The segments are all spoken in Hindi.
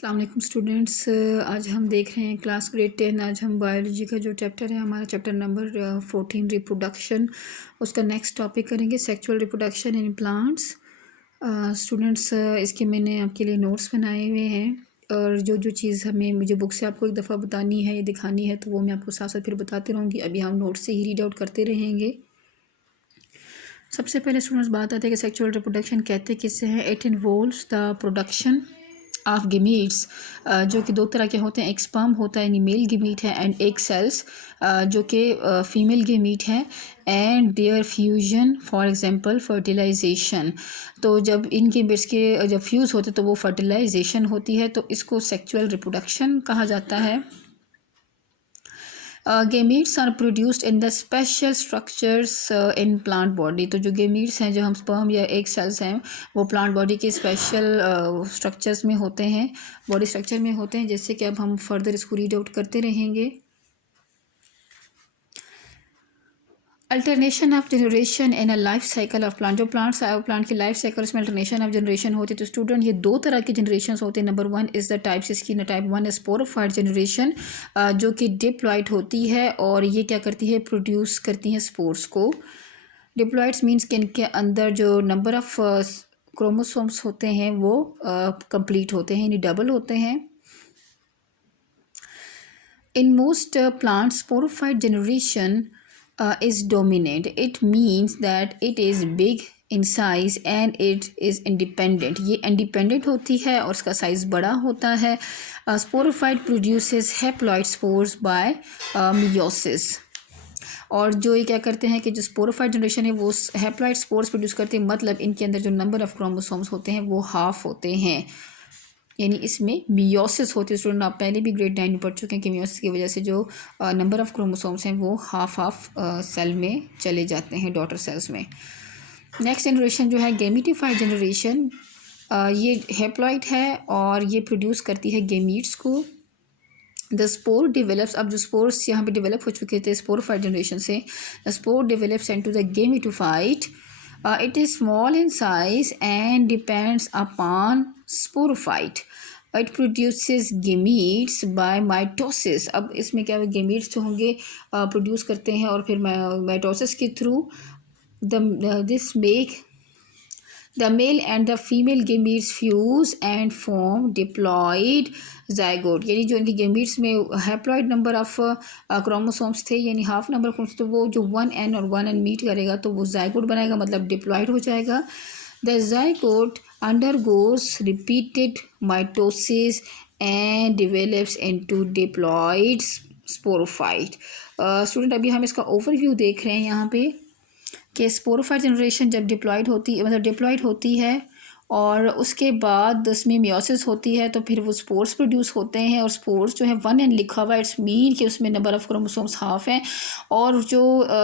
अस्सलाम वालेकुम स्टूडेंट्स। आज हम देख रहे हैं क्लास ग्रेड 10। आज हम बायोलॉजी का जो चैप्टर है हमारा चैप्टर नंबर 14 रिप्रोडक्शन, उसका नेक्स्ट टॉपिक करेंगे sexual reproduction in plants. Students, इसके मैंने आपके लिए नोट्स बनाए हुए हैं और जो जो चीज़ हमें मुझे बुक से आपको एक दफ़ा बतानी है या दिखानी है तो वो मैं आपको साथ साथ फिर बताती रहूँगी। अभी हम नोट्स से ही रीड आउट करते रहेंगे। सबसे पहले स्टूडेंट्स बात आती है कि सेक्सुअल रिप्रोडक्शन कहते किससे हैं। It involves the production of gametes, जो कि दो तरह के होते हैं। एक स्पर्म होता है यानी मेल गेमीट है, एंड एक सेल्स जो कि फीमेल गेमीट है, and their fusion for example fertilization. तो जब इन गेमीट्स के जब फ्यूज़ होते तो वो फर्टिलाइजेशन होती है, तो इसको सेक्सुअल रिप्रोडक्शन कहा जाता है। Gametes are produced in the special structures in plant body. तो जो गेमीट्स हैं, जो हम स्पर्म या एग सेल्स हैं, वो प्लांट बॉडी के स्पेशल स्ट्रक्चर्स में होते हैं, बॉडी स्ट्रक्चर में होते हैं, जैसे कि अब हम फर्दर इसको रीड आउट करते रहेंगे। Alternation of generation in a life cycle of plant. जो प्लांट की लाइफ साइकिल उसमें अल्टरनेशन ऑफ जनरेशन होती है। तो स्टूडेंट, ये दो तरह की जनरेशन होते हैं। नंबर 1 इज़ द टाइप्स इसकी। टाइप 1 है स्पोरोफाइट जनरेशन, जो कि डिप्लॉइड होती है और ये क्या करती है, प्रोड्यूस करती हैं स्पोर्स को। डिप्लॉइड्स मीन्स कि इनके अंदर जो नंबर ऑफ क्रोमोसोम्स होते हैं वो कंप्लीट होते हैं, यानी डबल होते हैं। In most plants, sporophyte generation is dominant. It means that it is big in size and it is independent. ये independent होती है और उसका साइज़ बड़ा होता है। Sporophyte produces haploid spores by meiosis. और जो ये क्या करते हैं कि जो स्पोरोफाइट जनरेशन है वो हैप्लॉइड स्पोर्स प्रोड्यूस करते हैं, मतलब इनके अंदर जो नंबर ऑफ क्रोमोसोम्स होते हैं वो हाफ होते हैं, यानी इसमें मियोसिस होती है। स्टूडेंट, आप पहले भी ग्रेड 9 में पढ़ चुके हैं कि मियोसिस की वजह से जो नंबर ऑफ क्रोमोसोम्स हैं वो हाफ सेल में चले जाते हैं, डॉटर सेल्स में। नेक्स्ट जनरेशन जो है गेमिटिफाइड जनरेशन, ये हैप्लॉइड है और ये प्रोड्यूस करती है गेमीट्स को। द स्पोर डिवेलप्स, अब जो स्पोर्स यहाँ पे डेवलप हो चुके थे स्पोरोफाइट जनरेशन से, the spore develops into the gametophyte. It is small in size and depends upon sporophyte. It produces gametes by mitosis. अब इसमें क्या है, gametes जो होंगे प्रोड्यूस करते हैं और फिर माइटोसिस के through this make the male and the female gametes fuse and form diploid zygote। यानी जो इनकी gametes में हैप्लॉइड नंबर ऑफ क्रोमोसोम्स थे, यानी हाफ नंबर क्रोमोसोम्स, तो वो जो 1n और 1n मीट करेगा तो वो zygote बनाएगा, मतलब डिप्लॉइड हो जाएगा। The zygote undergoes repeated mitosis and develops into diploid sporophyte। Student, अभी हम इसका ओवरव्यू देख रहे हैं यहाँ पे कि स्पोरोफाइट जनरेशन जब डिप्लॉइड होती है और उसके बाद उसमें मियोसिस होती है, तो फिर वो स्पोर्स प्रोड्यूस होते हैं। और स्पोर्स जो है 1n लिखा हुआ है, इट्स मीन कि उसमें नंबर ऑफ क्रोमोसोम्स हाफ हैं। और जो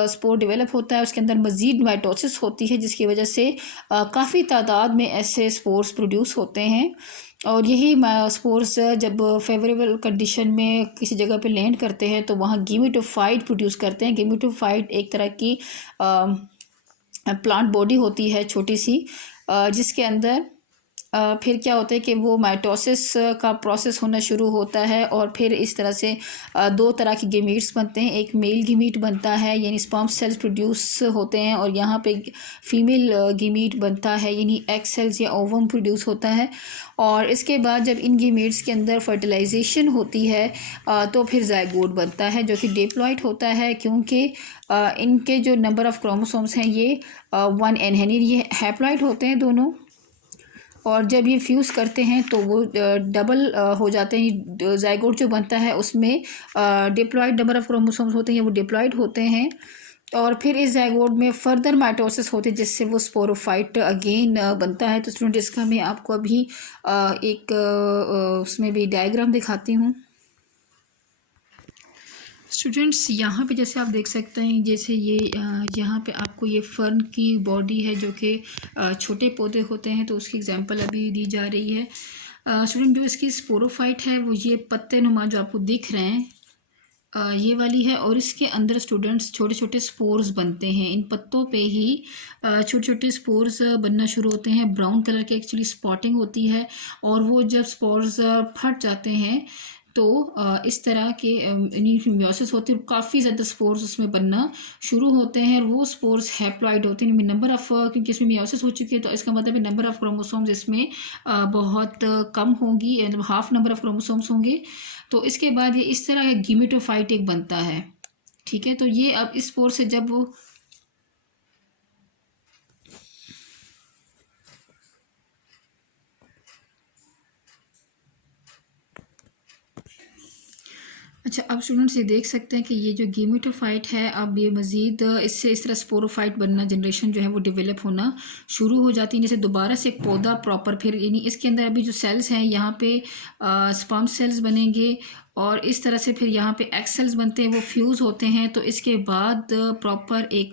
स्पोर डेवलप होता है उसके अंदर मज़ीद माइटोसिस होती है, जिसकी वजह से काफ़ी तादाद में ऐसे स्पोर्स प्रोड्यूस होते हैं। और यही स्पोर्स जब फेवरेबल कंडीशन में किसी जगह पे लैंड करते हैं तो वहाँ गेमिटोफाइट प्रोड्यूस करते हैं। गेमिटोफाइट एक तरह की प्लांट बॉडी होती है छोटी सी, जिसके अंदर फिर क्या होता है कि वो माइटोसिस का प्रोसेस होना शुरू होता है और फिर इस तरह से दो तरह के गेमीट्स बनते हैं। एक मेल गेमीट बनता है, यानी स्पर्म सेल्स प्रोड्यूस होते हैं, और यहाँ पे फीमेल गेमीट बनता है, यानी एग सेल्स या ओवम प्रोड्यूस होता है। और इसके बाद जब इन गेमीट्स के अंदर फर्टिलाइजेशन होती है तो फिर ज़ायगोट बनता है, जो कि डिप्लॉइड होता है, क्योंकि इनके जो नंबर ऑफ क्रोमोसोम्स हैं ये 1n है, ये हैप्लॉइड होते हैं दोनों। और जब ये फ्यूज़ करते हैं तो वो डबल हो जाते हैं। ज़ायगोट जो बनता है उसमें डिप्लॉइड नंबर ऑफ क्रोमोसोम्स होते हैं, वो डिप्लॉइड होते हैं। और फिर इस ज़ायगोट में फर्दर माइटोसिस होती है, जिससे वो स्पोरोफाइट अगेन बनता है। तो स्टूडेंट, इसका मैं आपको अभी एक उसमें भी डायग्राम दिखाती हूँ। स्टूडेंट्स, यहाँ पे जैसे आप देख सकते हैं, जैसे ये यहाँ पे आपको ये फर्न की बॉडी है जो कि छोटे पौधे होते हैं, तो उसकी एग्जांपल अभी दी जा रही है। स्टूडेंट, जो इसकी स्पोरोफाइट है वो ये पत्ते नुमा जो आपको दिख रहे हैं, ये वाली है, और इसके अंदर स्टूडेंट्स छोटे छोटे स्पोर्स बनते हैं। इन पत्तों पे ही छोटे छोटे स्पोर्स बनना शुरू होते हैं। ब्राउन कलर की एक्चुअली स्पॉटिंग होती है, और वो जब स्पोर्स फट जाते हैं तो इस तरह के म्योसिस होती है, काफ़ी ज़्यादा स्पोर्स उसमें बनना शुरू होते हैं। वो स्पोर्स हैप्लॉइड होते हैं। नंबर ऑफ, क्योंकि इसमें म्योसिस हो चुकी है तो इसका मतलब है नंबर ऑफ क्रोमोसोम्स इसमें बहुत कम होंगी, मतलब हाफ नंबर ऑफ क्रोमोसोम्स होंगे। तो इसके बाद ये इस तरह का गीमेटोफाइट एक बनता है। ठीक है, तो ये अब इस स्पोर से जब वो अच्छा, अब स्टूडेंट्स ये देख सकते हैं कि ये जो गीमेटोफाइट है, अब ये मज़ीद इससे इस तरह स्पोरोफाइट बनना, जनरेशन जो है वो डेवलप होना शुरू हो जाती है। जैसे दोबारा से एक पौधा प्रॉपर, फिर यानी इसके अंदर अभी जो सेल्स हैं यहाँ पे स्पर्म सेल्स बनेंगे, और इस तरह से फिर यहाँ पे एग सेल्स बनते हैं, वो फ्यूज़ होते हैं। तो इसके बाद प्रॉपर एक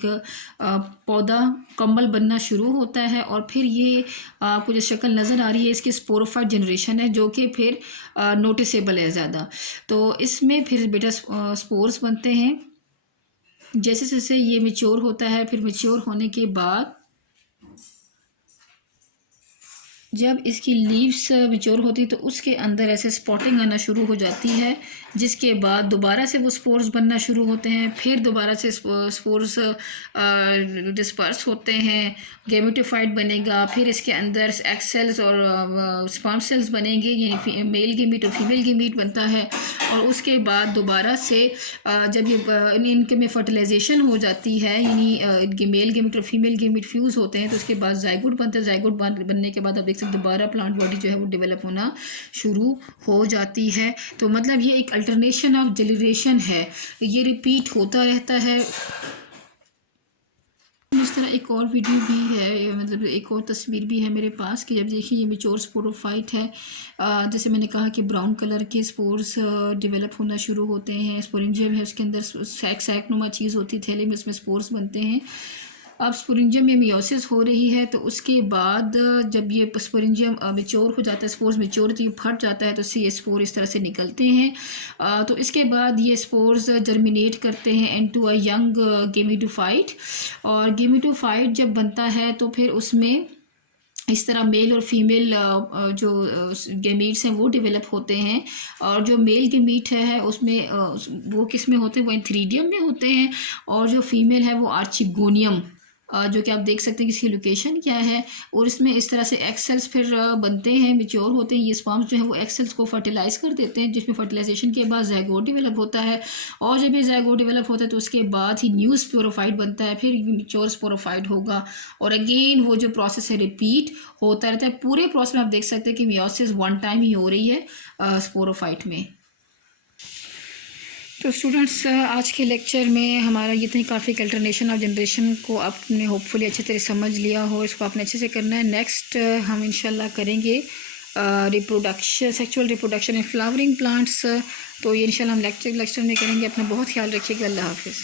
पौधा कम्बल बनना शुरू होता है, और फिर ये आपको जो शक्ल नज़र आ रही है इसकी स्पोरोफाइट जनरेशन है, जो कि फिर नोटिसेबल है ज़्यादा। तो इसमें फिर बेटा स्पोर्स बनते हैं। जैसे जैसे ये मैच्योर होता है, फिर मैच्योर होने के बाद जब इसकी लीव्स मैच्योर होती है तो उसके अंदर ऐसे स्पॉटिंग आना शुरू हो जाती है, जिसके बाद दोबारा से वो स्पोर्स बनना शुरू होते हैं। फिर दोबारा से स्पोर्स डिस्पर्स होते हैं, गेमेटोफाइट बनेगा, फिर इसके अंदर एग सेल्स और स्पर्म सेल्स बनेंगे, यानी मेल गेमीट और फीमेल गेमीट बनता है। और उसके बाद दोबारा से जब ये इनके में फर्टिलाइजेशन हो जाती है, यानी मेल गेमीट और फीमेल गेमीट फ्यूज़ होते हैं, तो उसके बाद जाइगोट बनता है। जाइगोट बनने के बाद आप देख सकते दोबारा प्लांट बॉडी जो है वो डेवलप होना शुरू हो जाती है। तो मतलब ये एक अल्टरनेशन ऑफ जनरेशन है, ये रिपीट होता रहता है। इस तरह एक और वीडियो भी है, मतलब एक और तस्वीर भी है मेरे पास कि जब देखिए ये मैच्योर स्पोरोफाइट है, जैसे मैंने कहा कि ब्राउन कलर के स्पोर्स डेवलप होना शुरू होते हैं। स्पोरेंजियम है, उसके अंदर सैकनुमा चीज़ होती है, थैले में उसमें स्पोर्स बनते हैं। अब स्पोरेंजियम में मियोसिस हो रही है, तो उसके बाद जब ये स्पोरेंजियम मैच्योर हो जाता है, स्पोर्स मैच्योर होती है, फट जाता है, तो इससे ये स्पोर इस तरह से निकलते हैं। तो इसके बाद ये स्पोर्स जर्मिनेट करते हैं इनटू अ यंग गेमेटोफाइट, और गेमेटोफाइट जब बनता है तो फिर उसमें इस तरह मेल और फीमेल जो गेमीट्स हैं वो डेवलप होते हैं। और जो मेल गेमीट है उसमें वो किस में होते हैं, वो एंथ्रीडियम में होते हैं, और जो फीमेल है वो आर्चिगोनियम, जो कि आप देख सकते हैं कि इसकी लोकेशन क्या है। और इसमें इस तरह से एग सेल्स फिर बनते हैं, मैच्योर होते हैं। ये स्पर्म्स जो है वो एग सेल्स को फर्टिलाइज कर देते हैं, जिसमें फर्टिलाइजेशन के बाद ज़ाइगोट डेवलप होता है। और जब ये ज़ाइगोट डेवलप होता है तो उसके बाद ही न्यू स्पोरोफाइट बनता है, फिर मैच्योर स्पोरोफाइट होगा, और अगेन वो जो प्रोसेस है रिपीट होता रहता है। पूरे प्रोसेस में आप देख सकते हैं कि मियोसिस वन टाइम ही हो रही है स्पोरोफाइट में। तो स्टूडेंट्स, आज के लेक्चर में हमारा ये था, काफ़ी अल्टरनेशन ऑफ जनरेशन को आपने होपफुली अच्छी तरह समझ लिया हो। इसको आपने अच्छे से करना है। नेक्स्ट हम इंशाल्लाह करेंगे reproduction, sexual reproduction in flowering plants. तो ये इंशाल्लाह हम लेक्चर में करेंगे। अपना बहुत ख्याल रखिएगा। अल्लाह हाफिज़।